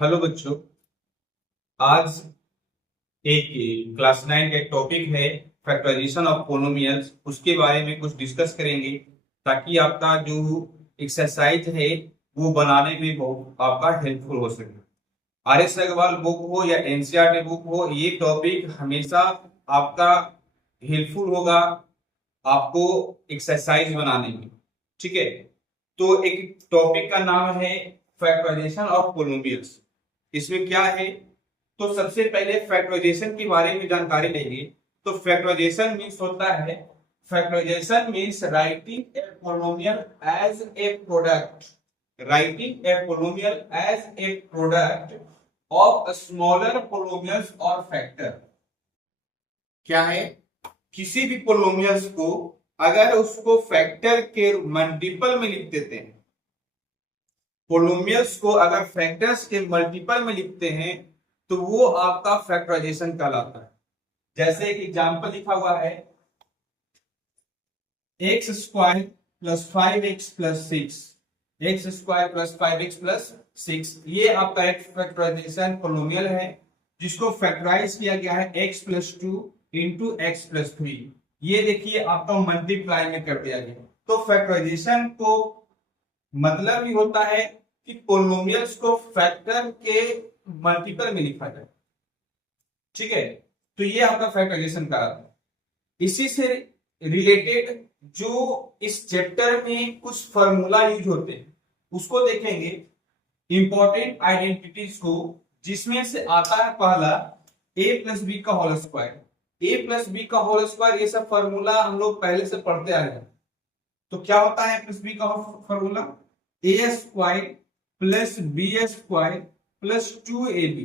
Hello बच्चों। आज एक क्लास 9 का एक टॉपिक है फैक्टराइजेशन ऑफ पोलिनोमियल्स। उसके बारे में कुछ डिस्कस करेंगे ताकि आपका जो एक्सरसाइज है वो बनाने में बहुत आपका हेल्पफुल हो सके। आर एस अग्रवाल बुक हो या एनसीईआरटी बुक हो, ये टॉपिक हमेशा आपका हेल्पफुल होगा आपको एक्सरसाइज बनाने में। ठीक है, तो एक टॉपिक का नाम है फैक्टराइजेशन ऑफ पोलिनोमियल्स। इसमें क्या है, तो सबसे पहले फैक्टराइजेशन के बारे में जानकारी लेंगे। तो फैक्टराइजेशन मीन्स होता है, factorization means writing a polynomial as a product, writing a polynomial as a product of smaller polynomials और फैक्टर। क्या है, किसी भी पोलिनोमियल्स को अगर उसको फैक्टर के मल्टीपल में लिख देते हैं, पोलिनोमियल्स को अगर फैक्टर्स के मल्टीपल में लिखते हैं तो वो आपका फैक्टराइजेशन कहलाता है। जैसे एक एग्जांपल लिखा हुआ है, x square plus 5x plus 6, x square plus 5x plus 6, ये आपका एक फैक्टराइजेशन पोलिनोमियल है जिसको फैक्टराइज किया गया है x plus 2 into X plus 3। ये देखिए आपका मल्टीप्लाई में कर दिया गया। तो फैक्टराइजेशन को मतलब ही होता है कि पोलिनोमियल्स को फैक्टर के मल्टीपल में लिखा जाए। ठीक है, तो ये आपका फैक्टराइजेशन का अर्थ है। इसी से रिलेटेड जो इस चैप्टर में कुछ फॉर्मूला यूज होते हैं उसको देखेंगे, इंपॉर्टेंट आइडेंटिटीज को, जिसमें से आता है पहला a प्लस बी का whole square. a plus B का होल स्क्वायर, ये सब फॉर्मूला हम लोग पहले से पढ़ते आ रहे हैं। तो क्या होता है प्लस बी का formula, A square plus B square plus 2ab।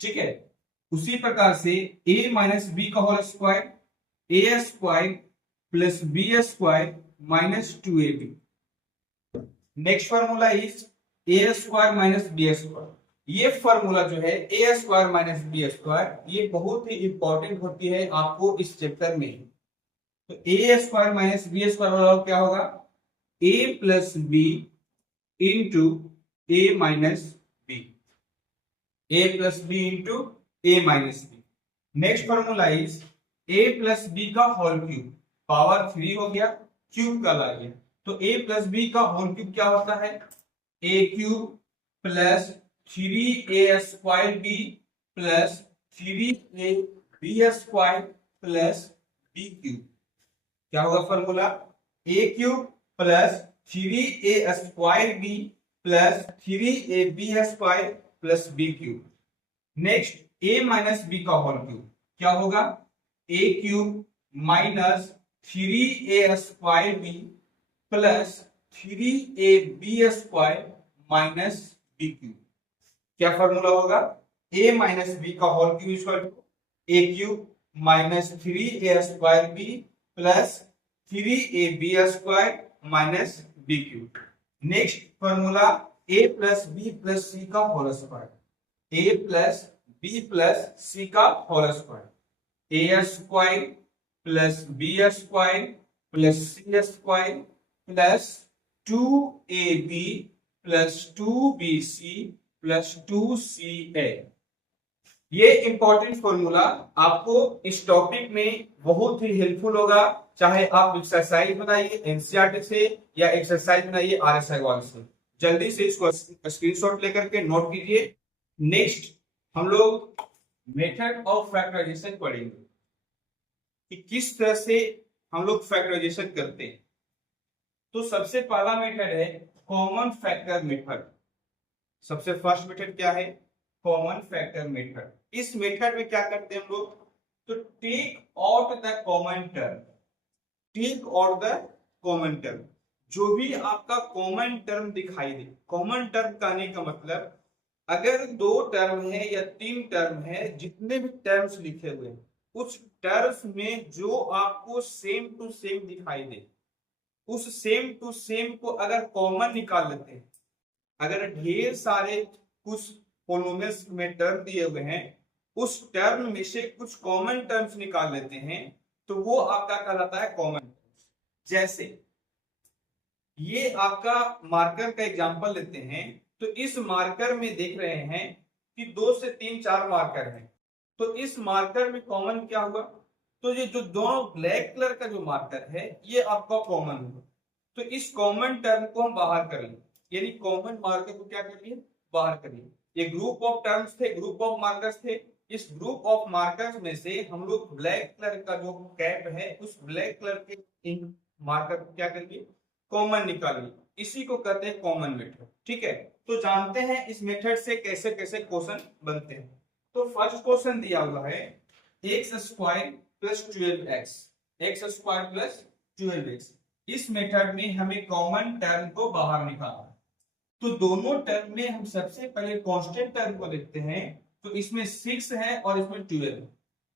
ठीक है, उसी प्रकार से a माइनस बी का whole square, A square plus B square minus 2ab। Next formula is A square minus B square. ये फॉर्मूला जो है A square minus B square, ये बहुत ही इंपॉर्टेंट होती है आपको इस चैप्टर में। तो A square minus B square वाला क्या होगा, A plus B into A minus B, A plus B into A minus B. Next formula is A plus B का होल क्यूब, पावर 3 हो गया, क्यूब का ला गया। तो ए प्लस बी का होल क्यूब क्या होता है, A cube plus 3a square B plus 3a B square plus B cube. क्या होगा formula, A cube plus 3a square B plus 3ab square plus B cube. Next a minus B का whole cube क्या होगा, A cube minus 3a square B plus 3ab square minus B cube. क्या formula होगा, a minus B का whole cube equal to A cube minus 3a square B plus 3ab square minus B cube. Next formula a plus B plus C का whole square, a plus B plus C का whole square, A square plus B square plus C square plus 2ab plus 2bc plus 2ca। ये important formula आपको इस topic में बहुत ही helpful होगा, चाहे आप एक्सरसाइज बनाइए एनसीईआरटी से या एक्सरसाइज बनाइए आरएस अग्रवाल से। जल्दी से इसको स्क्रीनशॉट लेकर के नोट कीजिए। नेक्स्ट हम लोग मेथड ऑफ फैक्टराइजेशन पढ़ेंगे कि किस तरह से हम लोग फैक्टराइजेशन करते हैं। तो सबसे पहला मेथड है कॉमन फैक्टर मेथड। सबसे फर्स्ट मेथड क्या है, कॉमन फैक्टर मेथड। इस मेथड में क्या करते हैं हम लोग, तो take out the common term, take out the common term, जो भी आपका कॉमन टर्म दिखाई दे। कॉमन टर्म कहने का मतलब, अगर 2 टर्म है या 3 टर्म है, जितने भी टर्म्स लिखे हुए हैं उस टर्म्स में जो आपको सेम टू सेम दिखाई दे, उस सेम टू सेम को अगर कॉमन निकाल लेते हैं, अगर ढेर सारे कुछ पोलिनोमियल्स में टर्म दिए हुए हैं, उस टर्म में से कुछ कॉमन टर्म्स निकाल लेते हैं, तो वो आपका कहलाता है कॉमन टर्म्स। जैसे ये आपका मार्कर का एग्जांपल लेते हैं, तो इस मार्कर में देख रहे हैं कि 2 से 3 4 मार्कर हैं, तो इस मार्कर में कॉमन क्या हुआ, तो ये जो दोनों ब्लैक कलर का जो मार्कर है ये आपका कॉमन हुआ, तो इस कॉमन टर्म को हम बाहर कर लें, यानी कॉमन मार्कर को क्या करिए, बाहर करिए। ये ग्रुप ऑफ टर्म्स थे, ग्रुप ऑफ मार्कर्स थे, इस ग्रुप ऑफ मार्कर्स में से हम लोग ब्लैक कलर का जो कैप है उस ब्लैक कलर के इन मार्कर को क्या करिए, कॉमन निकालिए, इसी को कहते हैं कॉमन मेथड। ठीक है, तो जानते हैं इस मेथड से कैसे कैसे क्वेश्चन बनते हैं। तो फर्स्ट क्वेश्चन दिया हुआ है x square plus 12x, x square plus 12x। इस मेथड में हमें कॉमन टर्म को बाहर निकालना है, तो दोनों टर्म में हम सबसे पहले कांस्टेंट टर्म को देखते हैं, तो इसमें 6 है और इसमें 12,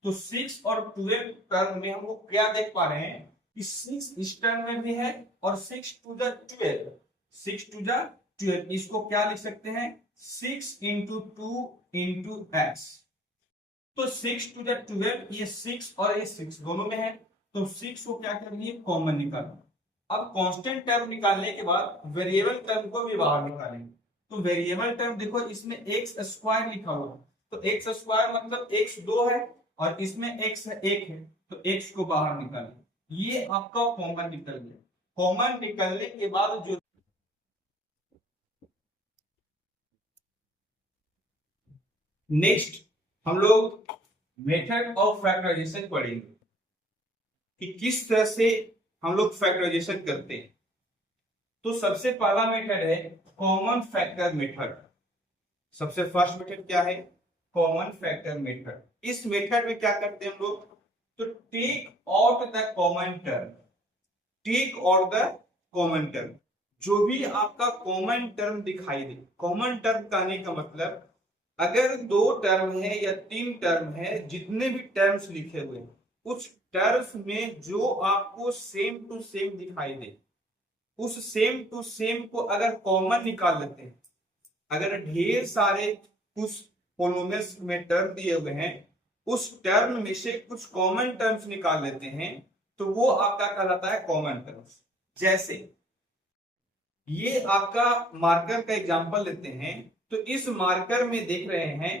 तो 6 और 12 टर्म में हम लोग क्या देख पा रहे हैं कि 6 इस टर्म में भी है और 6 टू द 12, 6 टू द 12, इसको क्या लिख सकते हैं 6 इंटू 2 इंटू x, तो 6 टू द 12 ये 6 और ये 6 दोनों में है, तो 6 को क्या करेंगे कॉमन निकालना। अब कांस्टेंट टर्म निकालने के बाद वेरिएबल टर्म को भी बाहर निकालेंगे, तो वेरिएबल टर्म देखो इसमें एक्स स्क्वायर लिखा हुआ है, तो एक्स स्क्वायर मतलब x 2 है और इसमें x 1 है, तो x को बाहर निकालेंगे, ये आपका कॉमन निकल गया। कॉमन निकलने के बाद जो नेक्स्ट हम लोग मेथड ऑफ फैक्टराइजेशन पढ़ेंगे कि किस तरह से हम लोग फैक्टराइजेशन करते हैं। तो सबसे पहला मेथड है कॉमन फैक्टर मेथड। सबसे फर्स्ट मेथड क्या है, कॉमन फैक्टर मेथड। इस मेथड में क्या करते हैं हम लोग, तो take out the common term, take out the common term, जो भी आपका कॉमन टर्म दिखाई दे। कॉमन टर्म कहने का मतलब अगर 2 टर्म है या 3 टर्म है, जितने भी टर्म्स लिखे हुए हैं उस टर्म्स में जो आपको सेम टू सेम दिखाई दे, उस सेम टू सेम को अगर कॉमन निकाल लेते हैं, अगर ढेर सारे कुछ पोलिनोमियल्स में टर्म दिए हुए हैं, उस टर्म में से कुछ कॉमन टर्म्स निकाल लेते हैं, तो वो आपका कहलाता है कॉमन टर्म्स। जैसे ये आपका मार्कर का एग्जांपल लेते हैं, तो इस मार्कर में देख रहे हैं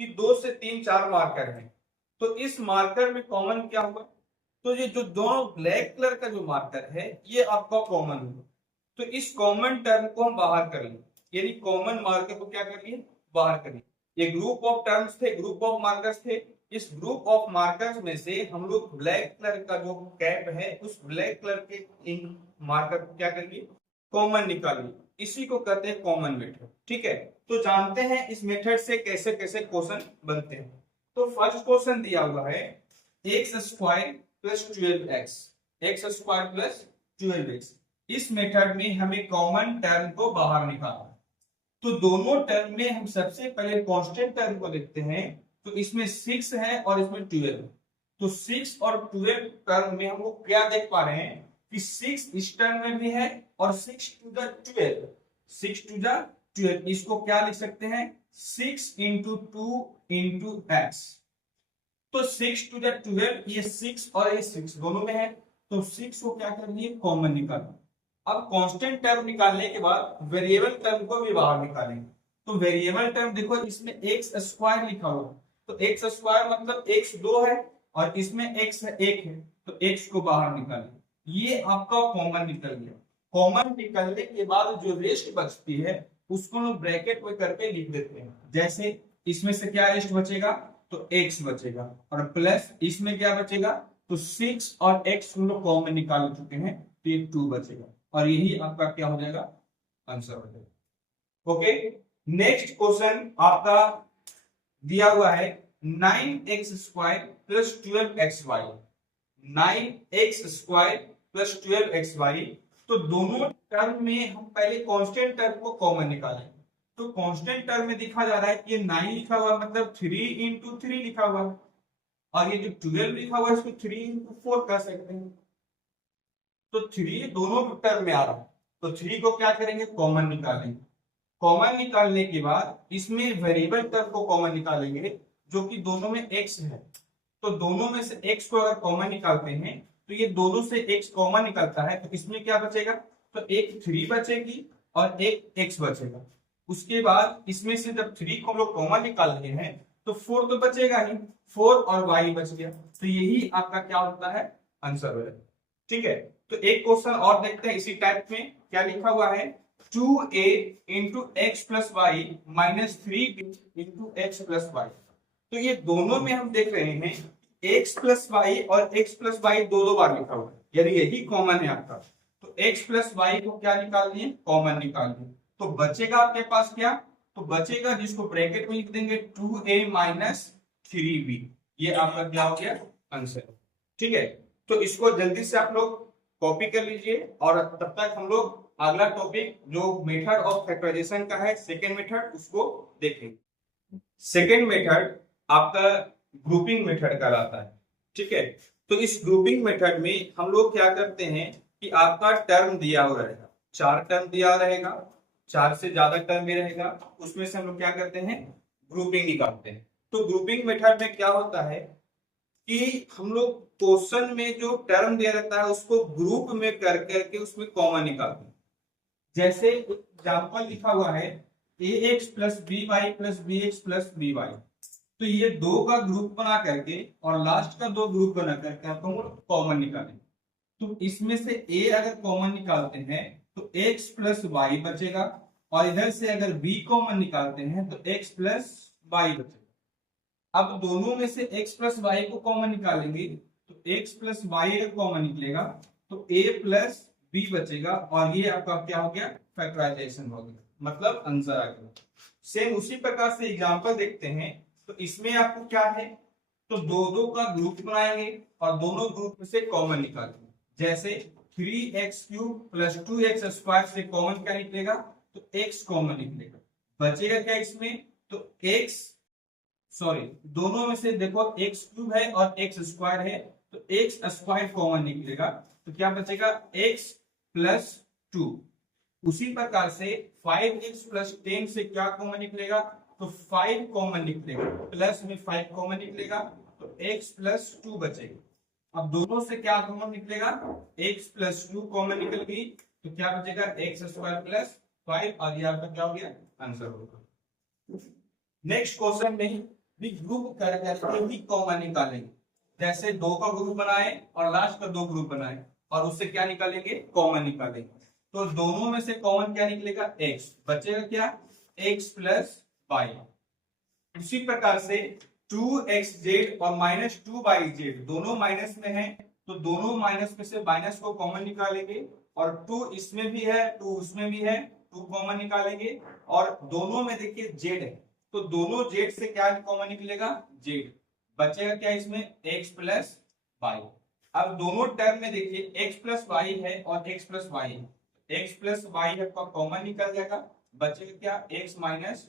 कि 2 से 3 4 मार्कर हैं, तो इस मार्कर में कॉमन क्या हुआ, तो ये जो दोनों ब्लैक कलर का जो मार्कर है ये आपका कॉमन हुआ, तो इस कॉमन टर्म को हम बाहर कर लें, यानी कॉमन मार्कर को क्या करिए, बाहर करिए। ये ग्रुप ऑफ टर्म्स थे, ग्रुप ऑफ मार्कर्स थे, इस ग्रुप ऑफ मार्कर्स में से हम लोग ब्लैक कलर का जो कैप है उस ब्लैक कलर के इन मार्कर को क्या करिए, कॉमन निकालिए, इसी को कहते हैं कॉमन मेथड। ठीक है, तो जानते हैं इस मेथड से कैसे कैसे क्वेश्चन बनते हैं। तो फर्स्ट क्वेश्चन दिया हुआ है x square plus 12x, x square plus 12x। इस मेथड में हमें कॉमन टर्म को बाहर निकालना है, तो दोनों टर्म में हम सबसे पहले कांस्टेंट टर्म को देखते हैं, तो इसमें 6 है और इसमें 12, तो 6 और 12 टर्म में हम लोग क्या देख पा रहे हैं कि 6 इस टर्म में भी है और 6 टू द 12, 6 टू द 12, इसको क्या लिख सकते हैं 6 इंटू 2 इंटू x, तो 6 टू द 12 ये 6 और ये 6 दोनों में है, तो 6 को क्या करनी है कॉमन निकालना। अब कांस्टेंट टर्म निकालने के बाद वेरिएबल टर्म को भी बाहर निकालेंगे, तो वेरिएबल टर्म देखो इसमें एक्स स्क्वायर लिखा हुआ है, तो एक्स स्क्वायर मतलब x 2 है और इसमें x 1 है, तो x को बाहर निकालेंगे, ये आपका कॉमन निकल गया। कॉमन निकलने के बाद जो रेस्ट बचती है उसको हम ब्रैकेट में करके लिख देते हैं, जैसे इसमें से क्या रेस्ट बचेगा, तो x बचेगा, और प्लस इसमें क्या बचेगा, तो 6 और x हम लोग कॉमन निकाल चुके हैं, तो ये 2 बचेगा, और यही आपका क्या हो जाएगा, आंसर हो जाएगा। ओके, नेक्स्ट क्वेश्चन आपका दिया हुआ है 9x square plus 12xy, 9x square plus 12xy। तो दोनों टर्म में हम पहले कांस्टेंट टर्म को कॉमन निकालें, तो कांस्टेंट टर्म में देखा जा रहा है कि ये 9 लिखा हुआ मतलब 3 इंटू 3 लिखा हुआ है, और ये जो 12 लिखा हुआ है इसको 3 इंटू 4 कर सकते हैं, तो 3 दोनों टर्म में आ रहा है, तो 3 को क्या करेंगे कॉमन निकालेंगे। कॉमन निकालने के बाद इसमें वेरिएबल टर्म को कॉमन निकालेंगे जो कि दोनों में x है, तो दोनों में से x को अगर कॉमन निकालते हैं तो ये दोनों से x कॉमन निकलता है, तो इसमें क्या बचेगा, तो एक 3 बचेगी और एक x बचेगा, उसके बाद इसमें से जब 3 को हम लोग कॉमन निकाल रहे हैं तो 4 तो बचेगा ही, 4 और y बच गया, तो यही आपका क्या होता है, आंसर है। ठीक है, तो एक क्वेश्चन और देखते हैं इसी टाइप में, क्या लिखा हुआ है, 2a into X plus Y minus 3b into X plus Y. तो ये दोनों में हम देख रहे हैं x प्लस वाई और x प्लस वाई दो बार लिखा हुआ है, यानी यही कॉमन है आपका। तो x प्लस वाई को क्या निकाल दिए, कॉमन निकाल दिए, तो बचेगा आपके पास क्या, तो बचेगा जिसको ब्रैकेट में लिख देंगे 2a माइनस 3b, ये आपका क्या हो गया, आंसर। ठीक है, तो इसको जल्दी से आप लोग कॉपी कर लीजिए और तब तक हम लोग अगला टॉपिक जो मेथड ऑफ फैक्टराइजेशन का है, सेकेंड मेथड, उसको देखेंगे। सेकेंड मेथड आपका ग्रुपिंग मेथड कहलाता है। ठीक है, तो इस ग्रुपिंग मेथड में हम लोग क्या करते हैं कि आपका टर्म दिया हुआ रहेगा, 4 टर्म दिया रहेगा, 4 से ज्यादा टर्म भी रहेगा, उसमें से हम लोग क्या करते हैं, ग्रुपिंग निकालते हैं। तो ग्रुपिंग मेथड में क्या होता है कि हम लोग क्वेश्चन में जो टर्म दिया रहता है उसको ग्रुप में कर करके उसमें कॉमन निकालते हैं। जैसे एग्जाम्पल लिखा हुआ है ax plus B Y plus B X plus B Y, तो ये दो का ग्रुप बना करके और लास्ट का दो ग्रुप बना करके आपको कॉमन निकालेंगे। तो इसमें से a अगर कॉमन निकालते हैं तो x प्लस वाई बचेगा, और इधर से अगर b कॉमन निकालते हैं तो x प्लस वाई बचेगा। अब दोनों में से x प्लस वाई को कॉमन निकालेंगे तो x प्लस वाई अगर कॉमन निकलेगा तो a प्लस b बचेगा, और ये आपका क्या हो गया, फैक्टराइजेशन हो गया, मतलब आंसर आ गया। सेम उसी प्रकार से एग्जांपल देखते हैं, तो इसमें आपको क्या है, तो दो दो का ग्रुप बनाएंगे और दोनों ग्रुप में से कॉमन निकालेंगे। जैसे 3x³ प्लस 2x² से कॉमन क्या निकलेगा, तो x कॉमन निकलेगा, बचेगा क्या इसमें, तो x, सॉरी दोनों में से देखो x³ है और x² है, तो x² कॉमन निकलेगा, तो क्या बचेगा, x प्लस 2। उसी प्रकार से 5x प्लस 10 से क्या कॉमन निकलेगा, तो 5 कॉमन निकलेगा, प्लस में 5 कॉमन निकलेगा, तो x प्लस 2 बचेगा। अब दोनों से क्या कॉमन निकलेगा, x प्लस 2 कॉमन निकल गई, तो क्या बचेगा, x² प्लस 5, और ये आपका क्या हो गया, आंसर होगा। नेक्स्ट क्वेश्चन में भी ग्रुप कर करके भी कॉमन निकालेंगे। जैसे दो का ग्रुप बनाए और लास्ट का दो ग्रुप बनाए और उससे क्या निकालेंगे, कॉमन निकालेंगे। तो दोनों में से कॉमन क्या निकलेगा, x, बचेगा क्या, x प्लस वाई। उसी प्रकार से 2xz और माइनस 2yz दोनों माइनस में है, तो दोनों माइनस में से माइनस को कॉमन निकालेंगे, और 2 इसमें भी है 2 उसमें भी है, 2 कॉमन निकालेंगे, और दोनों में देखिए z है, तो दोनों z से क्या कॉमन निकलेगा, z, बचेगा क्या इसमें, x प्लस वाई। अब दोनों टर्म में देखिए x प्लस वाई है और x प्लस वाई है, x प्लस वाई आपका कॉमन निकल जाएगा, बचेगा क्या, x माइनस